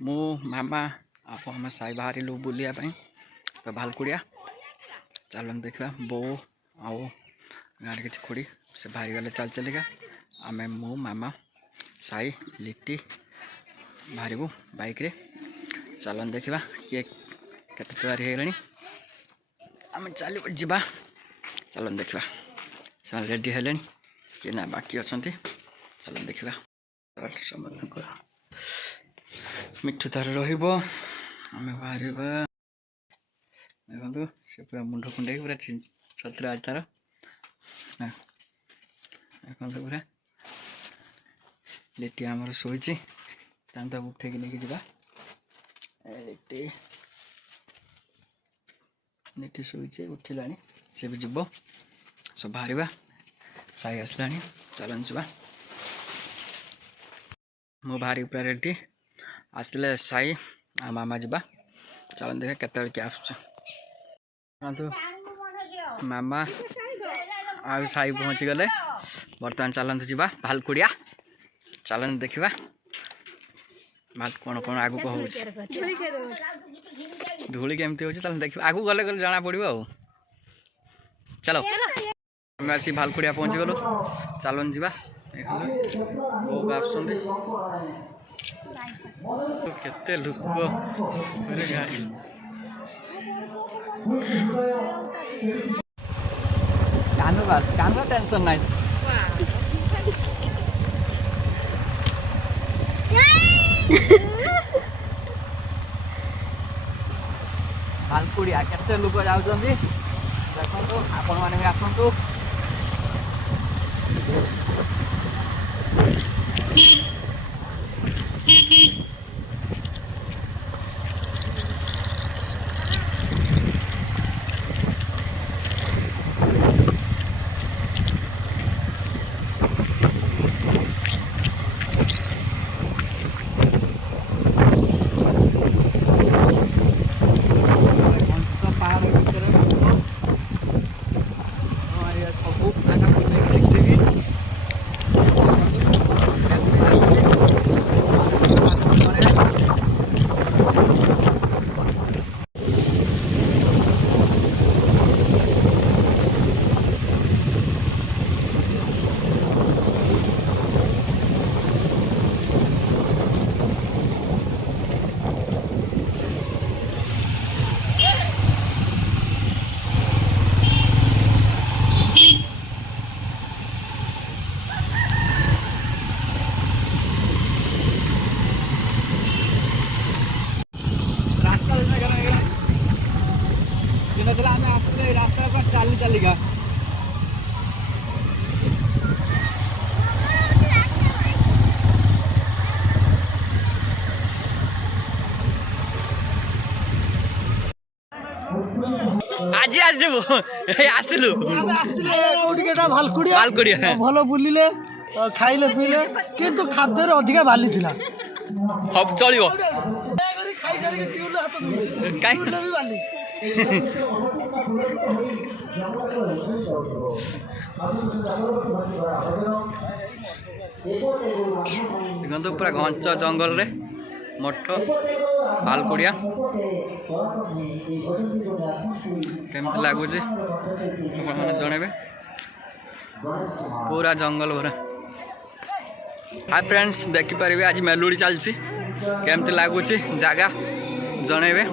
मु मामा आप आम साई बाहर बुलिया तो भालकुड़िया चलन देखा बो आओ गाँव किसी खुड़ी से बाहरी गले चल चलिका आम मु मामा साई लिट्टी बाहरबू बाइक रे चलन देखा किए केते तैयारी होगलानी आम चल जा चलन देखा से रेडी है किए ना बाकी अच्छा चलन देखा समस्त मिठू तार रम बाहर देखो से पूरा मुंड कुंडे पूरा छतरा तार देखो पूरा लिट्टी आमर शोची उठे नहीं जा लिट्टी शोची उठिला सी भी जीव सब बाहर साई आसला चलन जा मो बाहर पूरा रेडी आसले साई आ मामा जा चलन देखा केत क्या मामा आ साई पहुँची गले बर्तमान चलते जा भालकुड़िया चलन देखा भाल कौन कौन आगू कह धूली केमती हो देखा आगू गले गले जना पड़ो आ चलो आम आसी भालकुड़िया पहुँची गलु चलन जा केते लोक गाड़ी कानू बस कानू टेंशन नाइस भालकुड़िया केते लोक जाउछन देखो आपण माने भी आसंतु रास्ता चली चलिका आज आसलु भालकुड़िया भल बुलिले खाइले पीले किंतु खाद्य अधिका बाली थिला हम चलिबो देखो पूरा घंच जंगल रे मठ भालकुड़िया केमती लगुच जनइबे पूरा जंगल भरा। हाय फ्रेंड्स देखिपारे आज मेलुड़ी चलती केमती लगुच जगह जनइबे।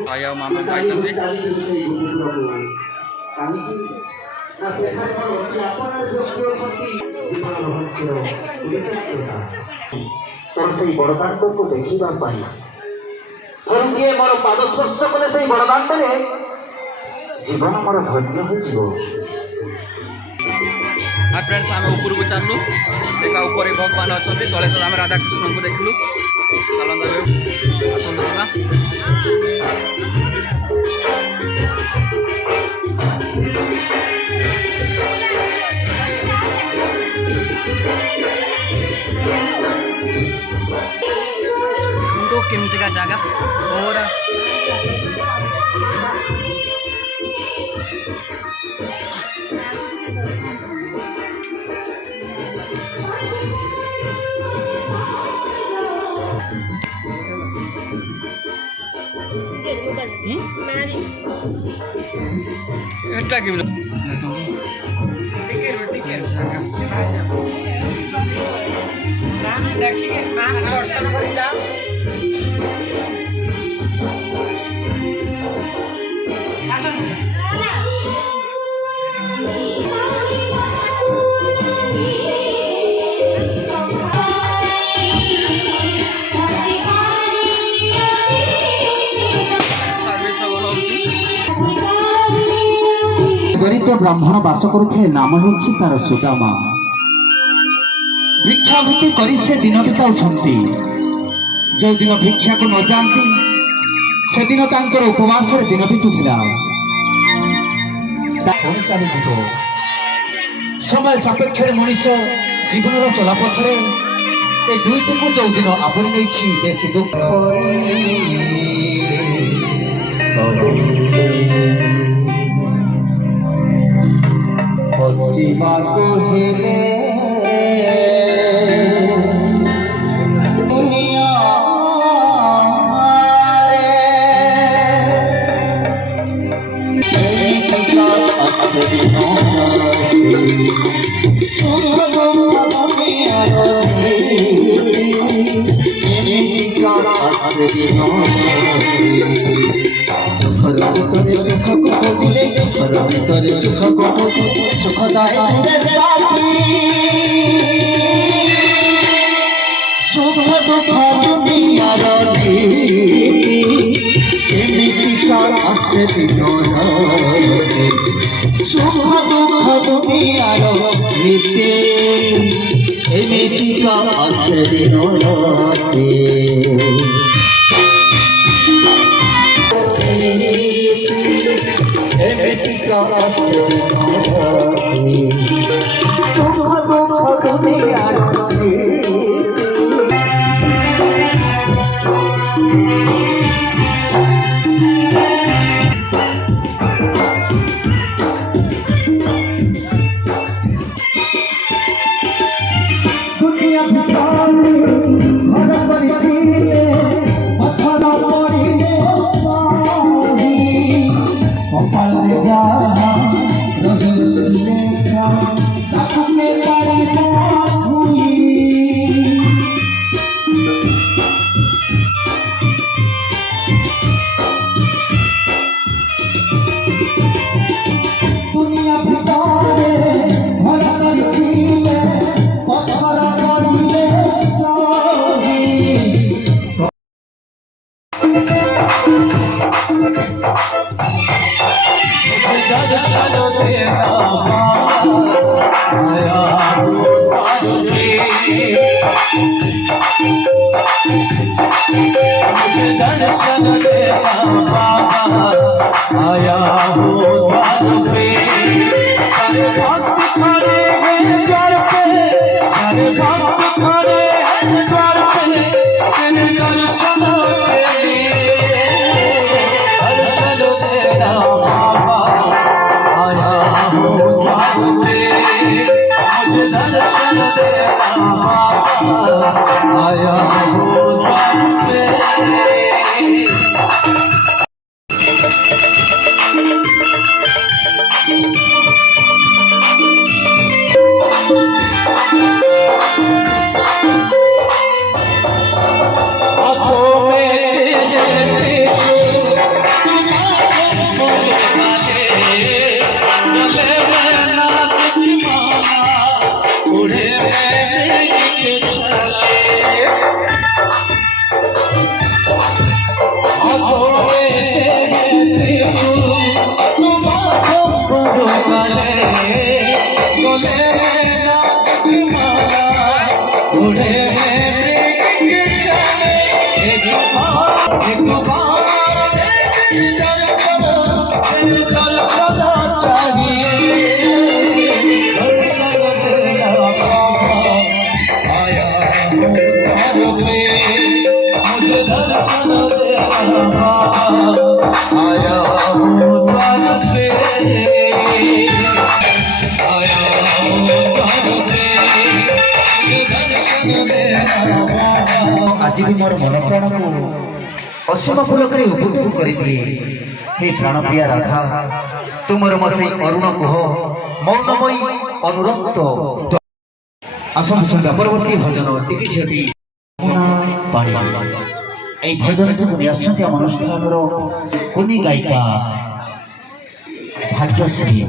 भाई और मामा भाई चलते সেই বড়দাণ্ডକୁ ଦେଖିବା ପାଇଁ ଥରୁଟିଏ ମୋର ପାଦ ସ୍ପର୍ଶ କଲେ ସେଇ ବଡ଼ଦାଣ୍ଡରେ ଜୀବନ ମୋର ଧନ୍ୟ ହୋଇଯିବ। हाँ फ्रेंड्स आम ऊपर को चलू देखा ऊपर भगवान अच्छा तले तो आम राधा कृष्ण को देखलु चलता आसतु जावा तो केमती का जगह और এটা কি বলে देखिए दर्शन कर गरीब ब्राह्मण बास करुले नाम होछि तार सुदामा भिक्षावृत्ति करी से दिन बिताऊ जो दिन भिक्षा को न जाती से दिन तांकर उपवास दिन बीतुला समय सापेक्ष मनीष जीवन चला पथरे ए दुईटी को जो दिन आपन नहीं बेसी दुख बचिबाको हेले दुनिया सुख को खोजिले सुख को सुखदाय सुख दुख दुनियार एमितिका आसे दिन सुख दुख दुनियार नीति एमितिका आसे दिन दर्शन देना बाबा आया हो द्वार पे भक्त खड़े हैं आज भी मोर मन प्राण को असीम पुलक उपभोग करिदिए। हे प्राणप्रिया राधा तुमर मसे अरुण कुह मौनमयी अनुरक्त आसन संगा परवर्ती भजन टिकी झटी पाणी এই ভজনটি নিয়াসନ୍ତି ଆମ ଅନୁଷ୍ଠାନର କୁନି ଗାୟିକା ଭାଗ୍ୟଶ୍ରୀ।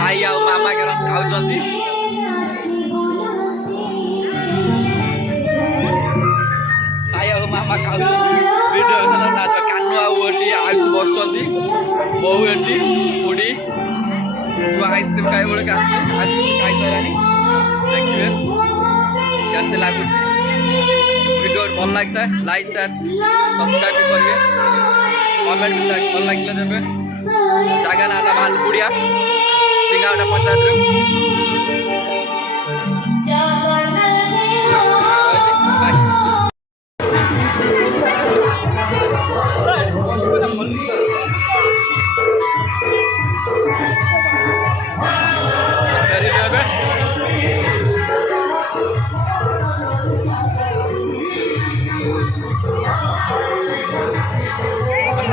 साई आउ मामा के खाऊंती साई आउ मामा खाऊ वीडियो नाच कानु आउटी आयुष बसुँच बहु एटी बुढ़ी जो आइसक्रीम खाए बोले खाई सारा देखिए केमती लगुच वीडियो भल लगता है लाइक शेयर सब्सक्राइब भी करेंगे कमेंट भी भल लगे देवे जगह ना भालपुड़िया सिंगाड़ा पंचायत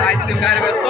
आइसक्रीम खाएर व्यस्त